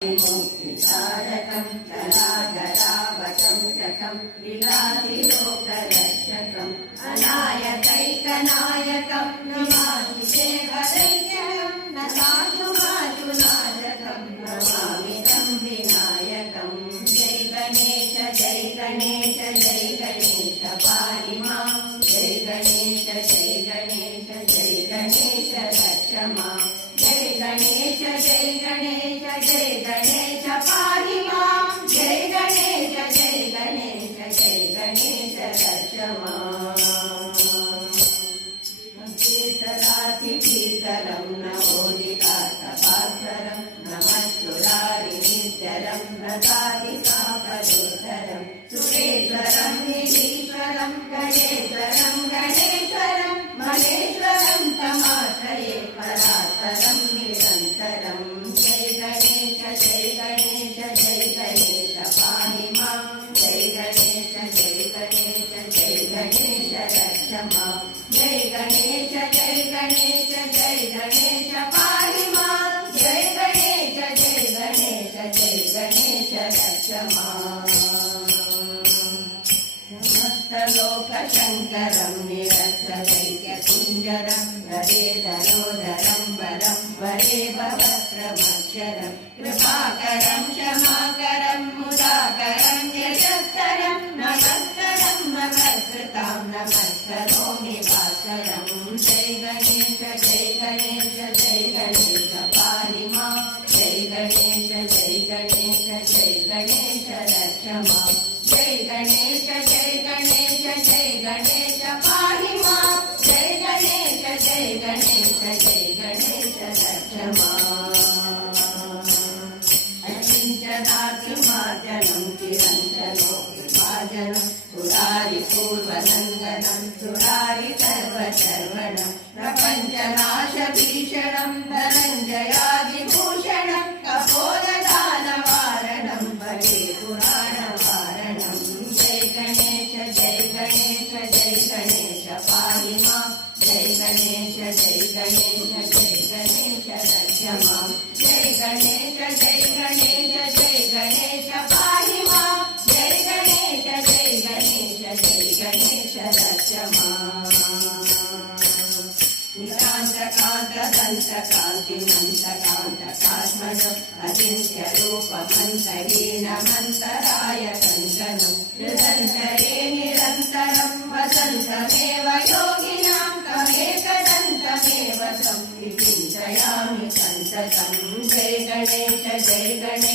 कारकं कलाधरावचं चकं विलासिलोकरक्षकम् अनायकैकनायकं नमाहि देवदैत्यं न सुरेश्वरं निरीश्वरं गणेश नमस्करोमि भास्करं जय गणेश जय गणेश जय गणेश पाणि जय गणेश जय गणेश जय गणेश पञ्चनाशभीषणं धनञ्जयादिभूषणं कपोलदानवारणं वरे पुराणवारणं जय गणेश जय गणेश जय गणेश पाहि मां जय गणेश जय गणेश जय गणेश रक्ष मां जय गणेश जय गणेश जय गणेश पाहि माम् शान्तिमन्तकान्तकात्मनम् अचिन्त्यरूपमन्तहीनमन्तराय कञ्चनम् निरन्तरे निरन्तरं वसन्तमेव योगिनां तमेकदन्तमेव संविचिन्तयामि सन्ततं जय गणेश जय Ganesh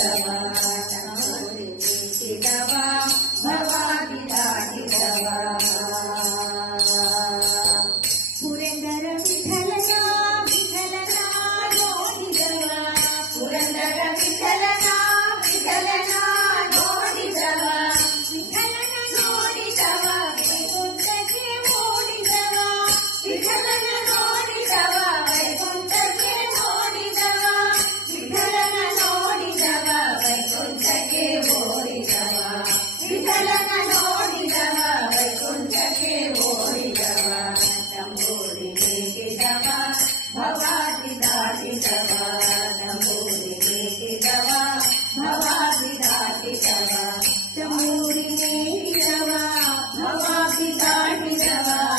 Krishna. మీటిదవ భవాది దాటిదవ తంబూరి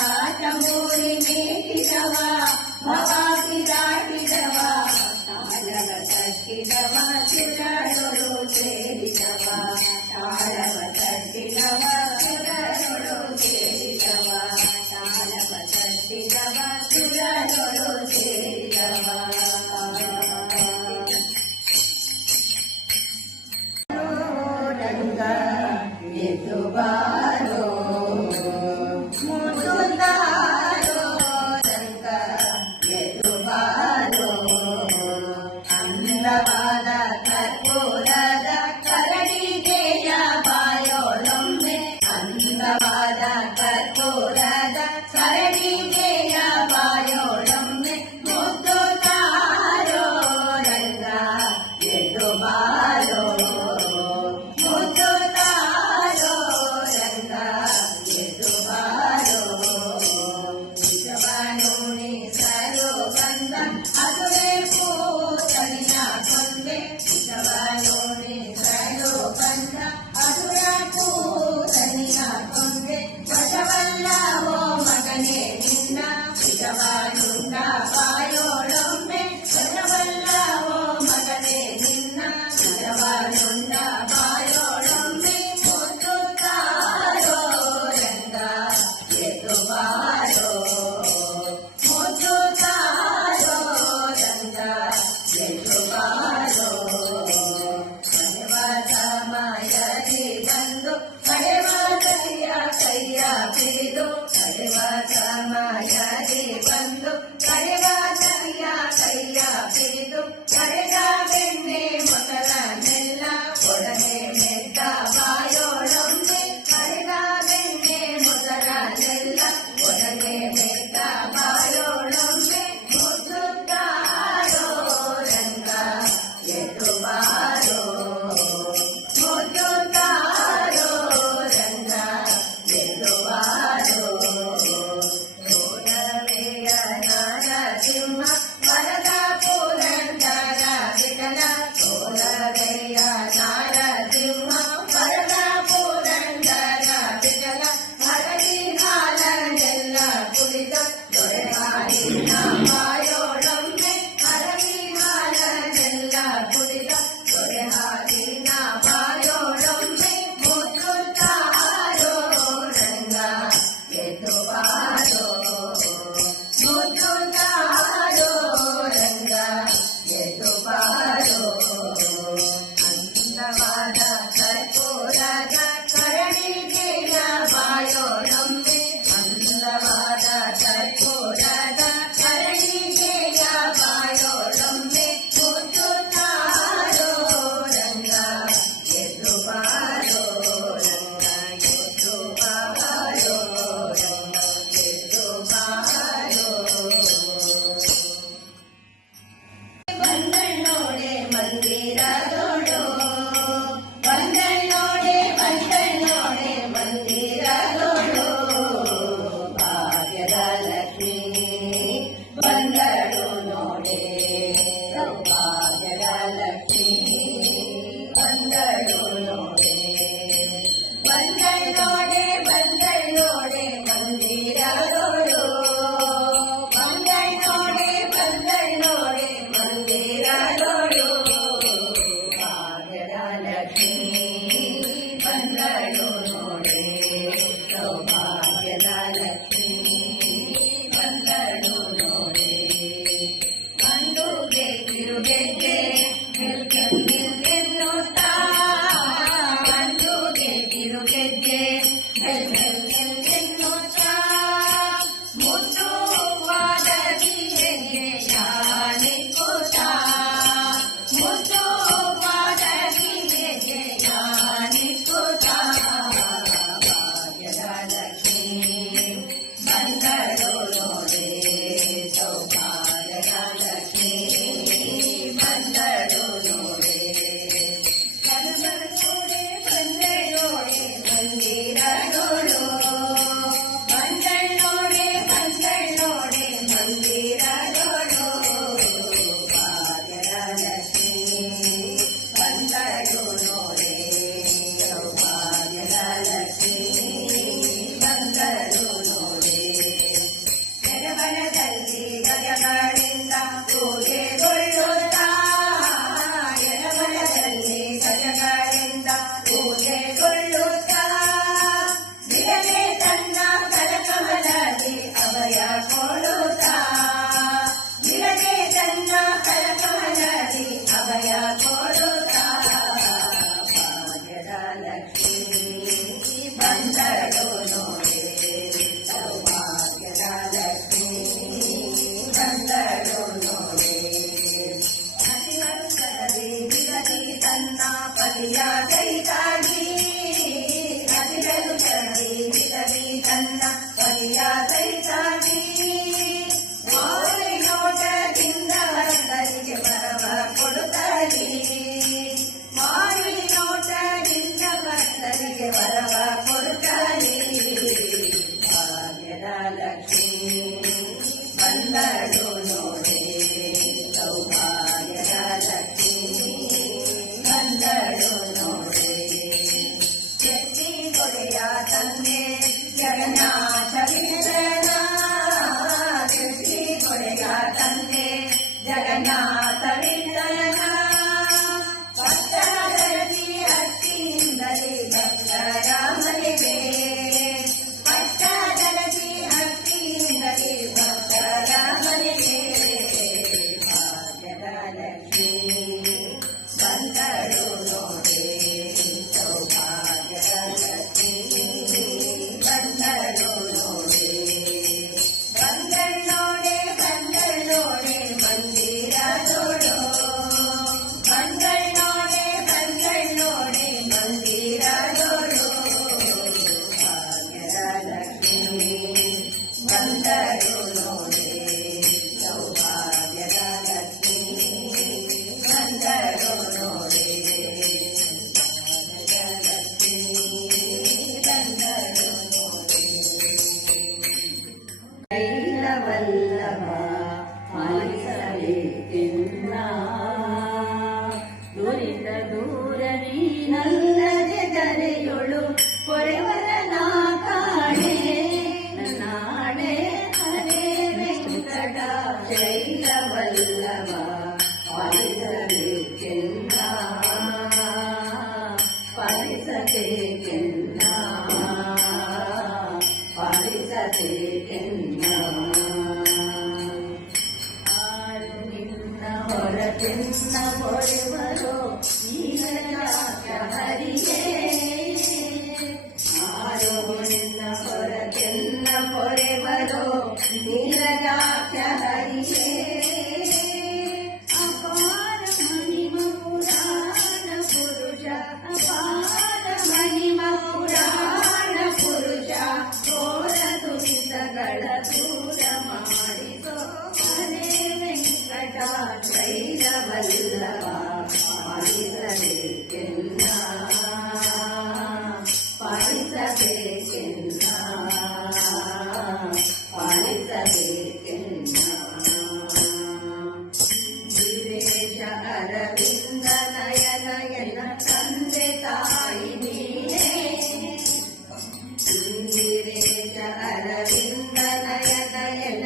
Maybe that guy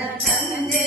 I'm done Tell me,